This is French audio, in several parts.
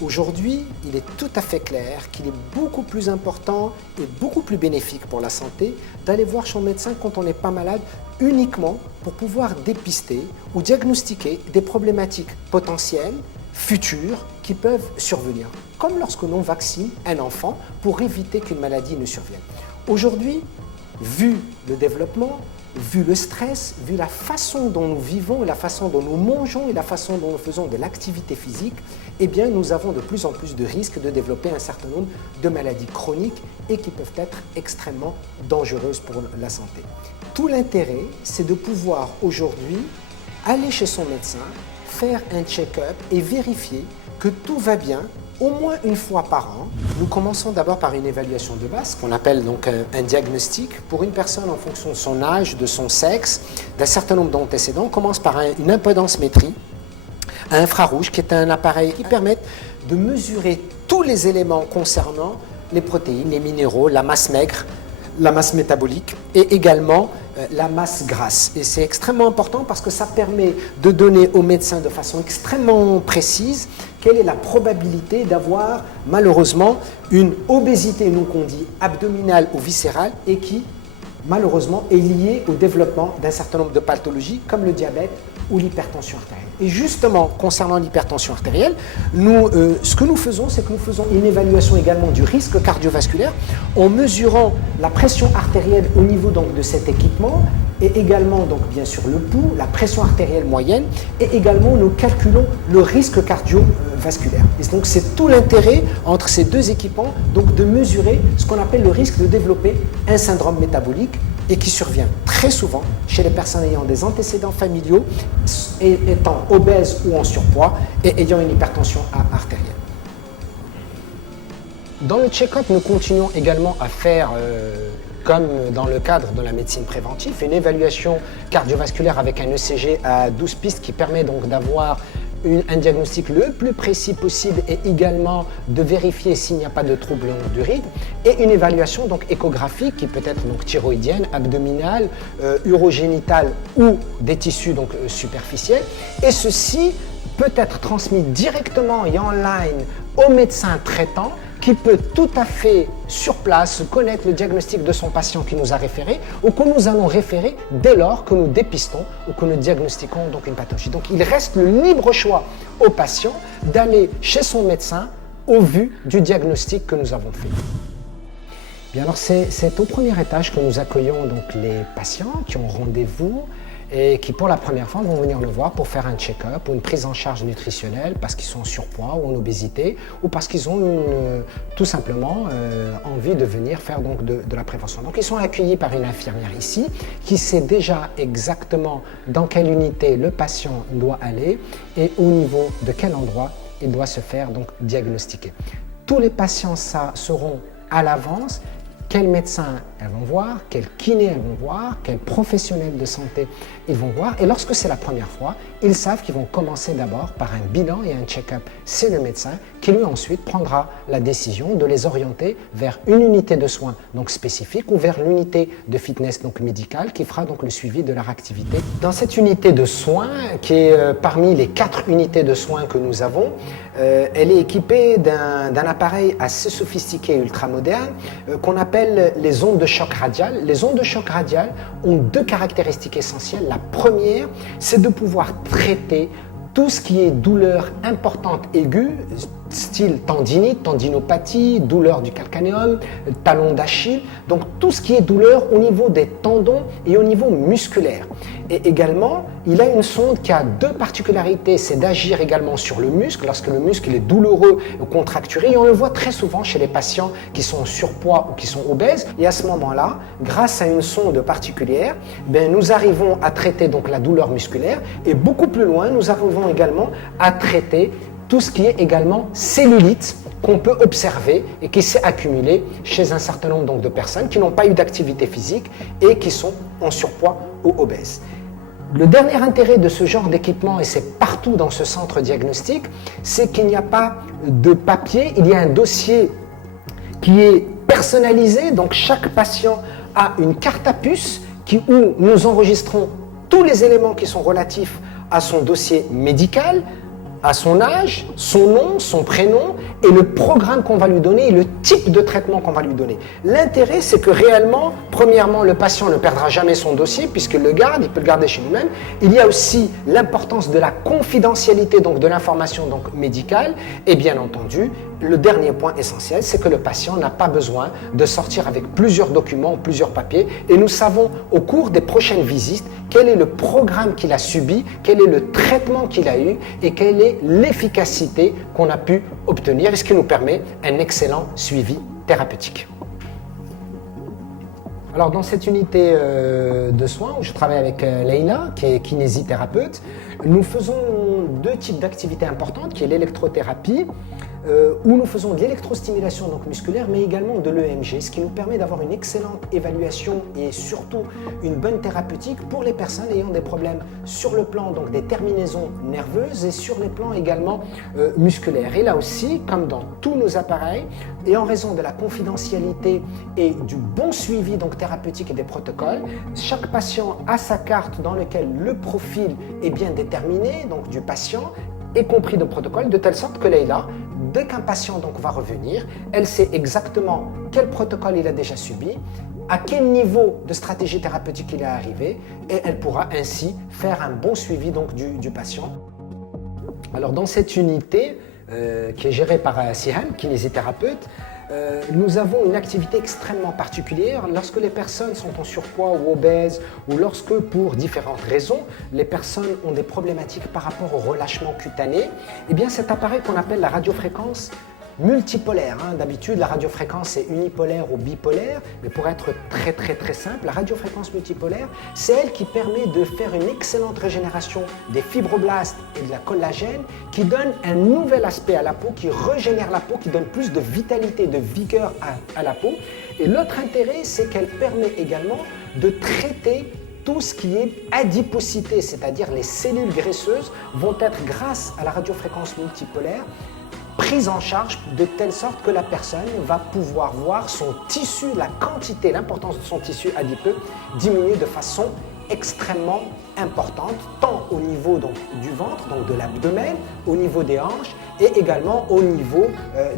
Aujourd'hui, il est tout à fait clair qu'il est beaucoup plus important et beaucoup plus bénéfique pour la santé d'aller voir son médecin quand on n'est pas malade uniquement pour pouvoir dépister ou diagnostiquer des problématiques potentielles, futures, qui peuvent survenir. Comme lorsque l'on vaccine un enfant pour éviter qu'une maladie ne survienne. Aujourd'hui, vu le développement, vu le stress, vu la façon dont nous vivons, la façon dont nous mangeons et la façon dont nous faisons de l'activité physique, eh bien, nous avons de plus en plus de risques de développer un certain nombre de maladies chroniques et qui peuvent être extrêmement dangereuses pour la santé. Tout l'intérêt, c'est de pouvoir aujourd'hui aller chez son médecin, faire un check-up et vérifier que tout va bien au moins une fois par an. Nous commençons d'abord par une évaluation de base, qu'on appelle donc un diagnostic. Pour une personne en fonction de son âge, de son sexe, d'un certain nombre d'antécédents, on commence par une impedancemétrie à infrarouge, qui est un appareil qui permet de mesurer tous les éléments concernant les protéines, les minéraux, la masse maigre, la masse métabolique et également la masse grasse. Et c'est extrêmement important parce que ça permet de donner au médecin de façon extrêmement précise quelle est la probabilité d'avoir malheureusement une obésité, nous qu'on dit abdominale ou viscérale, et qui malheureusement est liée au développement d'un certain nombre de pathologies comme le diabète ou l'hypertension artérielle. Et justement, concernant l'hypertension artérielle, ce que nous faisons, c'est que nous faisons une évaluation également du risque cardiovasculaire en mesurant la pression artérielle au niveau donc, de cet équipement et également, donc, bien sûr, le pouls, la pression artérielle moyenne et également nous calculons le risque cardiovasculaire. Et donc c'est tout l'intérêt entre ces deux équipements donc, de mesurer ce qu'on appelle le risque de développer un syndrome métabolique et qui survient très souvent chez les personnes ayant des antécédents familiaux, étant obèses ou en surpoids et ayant une hypertension artérielle. Dans le check-up, nous continuons également à faire, comme dans le cadre de la médecine préventive, une évaluation cardiovasculaire avec un ECG à 12 pistes qui permet donc d'avoir un diagnostic le plus précis possible et également de vérifier s'il n'y a pas de troubles du rythme et une évaluation donc échographique qui peut être donc thyroïdienne, abdominale, urogénitale ou des tissus donc superficiels et ceci peut être transmis directement et en ligne au médecin traitant qui peut tout à fait sur place connaître le diagnostic de son patient qui nous a référé ou que nous allons référer dès lors que nous dépistons ou que nous diagnostiquons donc une pathologie. Donc il reste le libre choix au patient d'aller chez son médecin au vu du diagnostic que nous avons fait. Bien alors c'est au premier étage que nous accueillons donc les patients qui ont rendez-vous et qui pour la première fois vont venir le voir pour faire un check-up ou une prise en charge nutritionnelle parce qu'ils sont en surpoids ou en obésité ou parce qu'ils ont tout simplement envie de venir faire donc de la prévention. Donc ils sont accueillis par une infirmière ici qui sait déjà exactement dans quelle unité le patient doit aller et au niveau de quel endroit il doit se faire donc diagnostiquer. Tous les patients sauront à l'avance quel médecin elles vont voir, quel kiné elles vont voir, quel professionnel de santé ils vont voir. Et lorsque c'est la première fois, ils savent qu'ils vont commencer d'abord par un bilan et un check-up. C'est le médecin qui lui ensuite prendra la décision de les orienter vers une unité de soins donc spécifique ou vers l'unité de fitness donc médicale qui fera donc le suivi de leur activité. Dans cette unité de soins, qui est parmi les 4 unités de soins que nous avons, elle est équipée d'un appareil assez sophistiqué et ultramoderne qu'on appelle les ondes de choc radial. Les ondes de choc radial ont 2 caractéristiques essentielles. La première, c'est de pouvoir traiter tout ce qui est douleur importante aiguë, style tendinite, tendinopathie, douleur du calcanéum, talon d'Achille, donc tout ce qui est douleur au niveau des tendons et au niveau musculaire. Et également, il a une sonde qui a 2 particularités, c'est d'agir également sur le muscle, lorsque le muscle est douloureux ou contracturé, et on le voit très souvent chez les patients qui sont en surpoids ou qui sont obèses, et à ce moment-là, grâce à une sonde particulière, nous arrivons à traiter donc la douleur musculaire, et beaucoup plus loin, nous arrivons également à traiter tout ce qui est également cellulite qu'on peut observer et qui s'est accumulé chez un certain nombre donc, de personnes qui n'ont pas eu d'activité physique et qui sont en surpoids ou obèses. Le dernier intérêt de ce genre d'équipement, et c'est partout dans ce centre diagnostic, c'est qu'il n'y a pas de papier, il y a un dossier qui est personnalisé, donc chaque patient a une carte à puce où nous enregistrons tous les éléments qui sont relatifs à son dossier médical, à son âge, son nom, son prénom et le programme qu'on va lui donner et le type de traitement qu'on va lui donner. L'intérêt, c'est que réellement, premièrement, le patient ne perdra jamais son dossier puisqu'il le garde, il peut le garder chez lui-même. Il y a aussi l'importance de la confidentialité, donc de l'information donc médicale. Et bien entendu, le dernier point essentiel, c'est que le patient n'a pas besoin de sortir avec plusieurs documents, plusieurs papiers. Et nous savons au cours des prochaines visites quel est le programme qu'il a subi, quel est le traitement qu'il a eu et quelle est l'efficacité qu'on a pu obtenir et ce qui nous permet un excellent suivi thérapeutique. Alors dans cette unité de soins où je travaille avec Leïla, qui est kinésithérapeute, nous faisons deux types d'activités importantes, qui est l'électrothérapie, où nous faisons de l'électrostimulation donc musculaire, mais également de l'EMG, ce qui nous permet d'avoir une excellente évaluation et surtout une bonne thérapeutique pour les personnes ayant des problèmes sur le plan donc des terminaisons nerveuses et sur les plans également musculaires. Et là aussi, comme dans tous nos appareils, et en raison de la confidentialité et du bon suivi donc thérapeutique et des protocoles, chaque patient a sa carte dans laquelle le profil est bien déterminé, donc du patient, y compris de protocole, de telle sorte que Leïla, dès qu'un patient donc va revenir, elle sait exactement quel protocole il a déjà subi, à quel niveau de stratégie thérapeutique il est arrivé, et elle pourra ainsi faire un bon suivi donc du patient. Alors dans cette unité, qui est gérée par Siham, kinésithérapeute, nous avons une activité extrêmement particulière lorsque les personnes sont en surpoids ou obèses ou lorsque, pour différentes raisons, les personnes ont des problématiques par rapport au relâchement cutané. Eh bien, cet appareil qu'on appelle la radiofréquence multipolaire, d'habitude la radiofréquence est unipolaire ou bipolaire, mais pour être très simple, la radiofréquence multipolaire, c'est elle qui permet de faire une excellente régénération des fibroblastes et de la collagène, qui donne un nouvel aspect à la peau, qui régénère la peau, qui donne plus de vitalité, de vigueur à la peau. Et l'autre intérêt, c'est qu'elle permet également de traiter tout ce qui est adiposité, c'est-à-dire les cellules graisseuses vont être, grâce à la radiofréquence multipolaire, prise en charge de telle sorte que la personne va pouvoir voir son tissu, la quantité, l'importance de son tissu adipeux diminuer de façon extrêmement importante, tant au niveau donc, du ventre, donc de l'abdomen, au niveau des hanches et également au niveau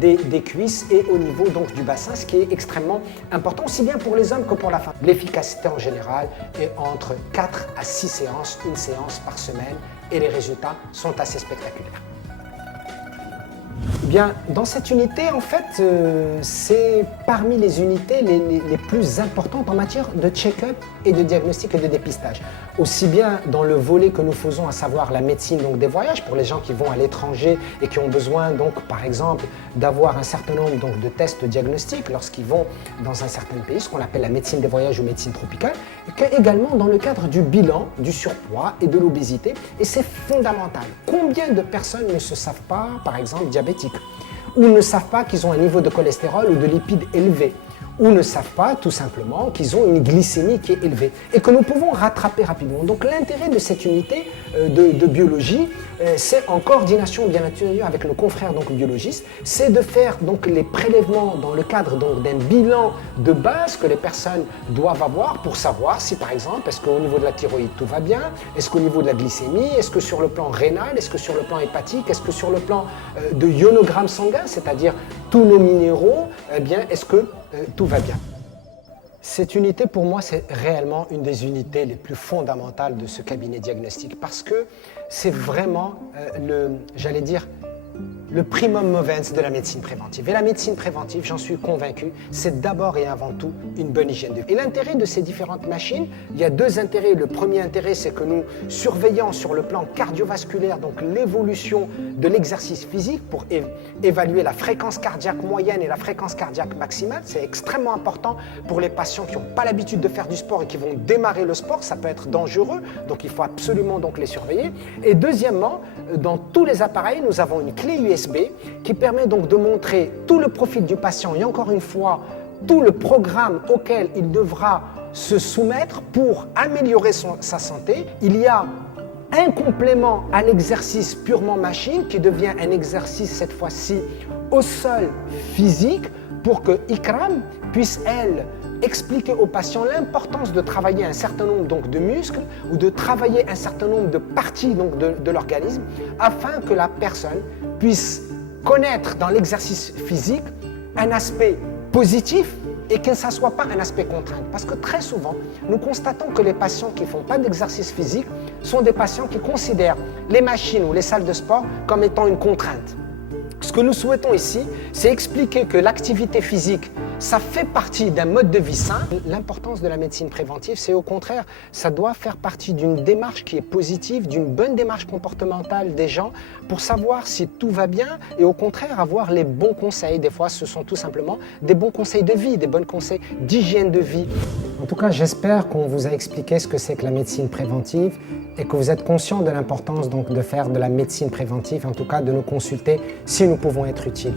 des cuisses et au niveau donc, du bassin, ce qui est extrêmement important, aussi bien pour les hommes que pour la femme. L'efficacité en général est entre 4 à 6 séances, une séance par semaine, et les résultats sont assez spectaculaires. Bien, dans cette unité, en fait, c'est parmi les unités les plus importantes en matière de check-up et de diagnostic et de dépistage. Aussi bien dans le volet que nous faisons, à savoir la médecine donc, des voyages, pour les gens qui vont à l'étranger et qui ont besoin, donc, par exemple, d'avoir un certain nombre donc, de tests diagnostiques lorsqu'ils vont dans un certain pays, ce qu'on appelle la médecine des voyages ou médecine tropicale, et également dans le cadre du bilan, du surpoids et de l'obésité. Et c'est fondamental. Combien de personnes ne se savent pas, par exemple, diabétiques, ou ne savent pas qu'ils ont un niveau de cholestérol ou de lipides élevé, ou ne savent pas tout simplement qu'ils ont une glycémie qui est élevée et que nous pouvons rattraper rapidement. Donc l'intérêt de cette unité de biologie, c'est en coordination bien entendu avec nos confrères donc biologistes, c'est de faire donc les prélèvements dans le cadre donc d'un bilan de base que les personnes doivent avoir pour savoir si par exemple, est-ce qu'au niveau de la thyroïde tout va bien, est-ce qu'au niveau de la glycémie, est-ce que sur le plan rénal, est-ce que sur le plan hépatique, est-ce que sur le plan de ionogramme sanguin, c'est-à-dire tous nos minéraux, eh bien est-ce que tout va bien. Cette unité, pour moi, c'est réellement une des unités les plus fondamentales de ce cabinet diagnostique parce que c'est vraiment j'allais dire, le primum movens de la médecine préventive. Et la médecine préventive, j'en suis convaincu, c'est d'abord et avant tout une bonne hygiène de vie. Et l'intérêt de ces différentes machines, il y a deux intérêts. Le premier intérêt, c'est que nous surveillons sur le plan cardiovasculaire, donc l'évolution de l'exercice physique pour évaluer la fréquence cardiaque moyenne et la fréquence cardiaque maximale. C'est extrêmement important pour les patients qui n'ont pas l'habitude de faire du sport et qui vont démarrer le sport. Ça peut être dangereux, donc il faut absolument donc les surveiller. Et deuxièmement, dans tous les appareils, nous avons une clé USB qui permet donc de montrer tout le profil du patient et encore une fois, tout le programme auquel il devra se soumettre pour améliorer sa santé. Il y a un complément à l'exercice purement machine qui devient un exercice cette fois-ci au sol physique pour que Ikram puisse, elle, expliquer aux patients l'importance de travailler un certain nombre donc, de muscles ou de travailler un certain nombre de parties donc, de l'organisme afin que la personne puisse connaître dans l'exercice physique un aspect positif et que ça ne soit pas un aspect contraint. Parce que très souvent, nous constatons que les patients qui ne font pas d'exercice physique sont des patients qui considèrent les machines ou les salles de sport comme étant une contrainte. Ce que nous souhaitons ici, c'est expliquer que l'activité physique, ça fait partie d'un mode de vie sain. L'importance de la médecine préventive, c'est au contraire, ça doit faire partie d'une démarche qui est positive, d'une bonne démarche comportementale des gens pour savoir si tout va bien et au contraire avoir les bons conseils. Des fois, ce sont tout simplement des bons conseils de vie, des bons conseils d'hygiène de vie. En tout cas, j'espère qu'on vous a expliqué ce que c'est que la médecine préventive et que vous êtes conscient de l'importance donc de faire de la médecine préventive, en tout cas de nous consulter si nous pouvons être utiles.